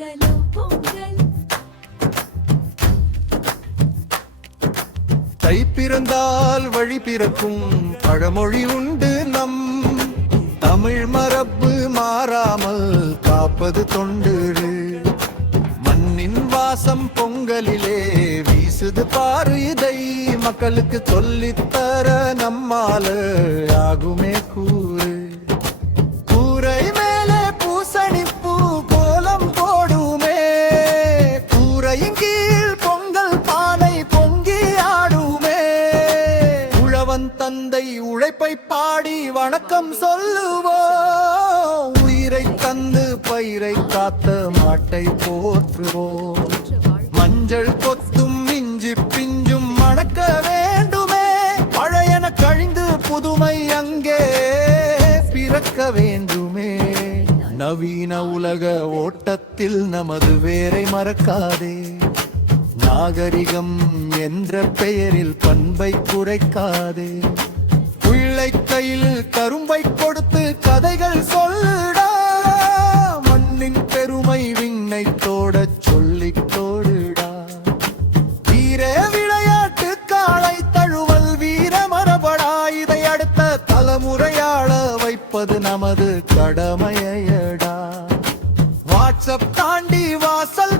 பொங்கலோ பொங்கல். தை பிறந்தால் வழி பிறக்கும் பழமொழி உண்டு நம் தமிழ் மரபு மாறாமல் காப்பது தொண்டு. மண்ணின் வாசம் பொங்கலிலே வீசுது பாரு, இதை மக்களுக்கு சொல்லித்தர நம்மால ஆகுமே கூறு. கூரை மேலே பூசணிப்பூ கோலம் போடுமே, கூரையின் கீழ் பொங்கல் பானை பொங்கி ஆடுமே. உழவன் தந்தை உழைப்பை பாடி வணக்கம் சொல்லுவோம், உயிரை தந்து பயிரை காத்த மாட்டை போற்றுவோம். மஞ்சள் கொத்தும் இஞ்சி பிஞ்சும் மணக்க வேண்டுமே, பழையன கழிந்து புதுமை அங்கே பிறக்க வேண்டுமே. நவீன உலக ஓட்டத்தில் நமது வேரை மறக்காதே, நாகரிகம் என்ற பெயரில் பண்பை குறைக்காதே. பிள்ளை கையில் கரும்பை கொடுத்து கதைகள் சொல்லுடா, மண்ணின் பெருமை விண்ணை தோடச் சொல்லி தோடுடா. வீர விளையாட்டு காளை தழுவல் வீர மரபடா, இதை அடுத்த தலைமுறையாள வைப்பது நமது கடமையடா. வாட்ஸ்அப் தாண்டி வாசல்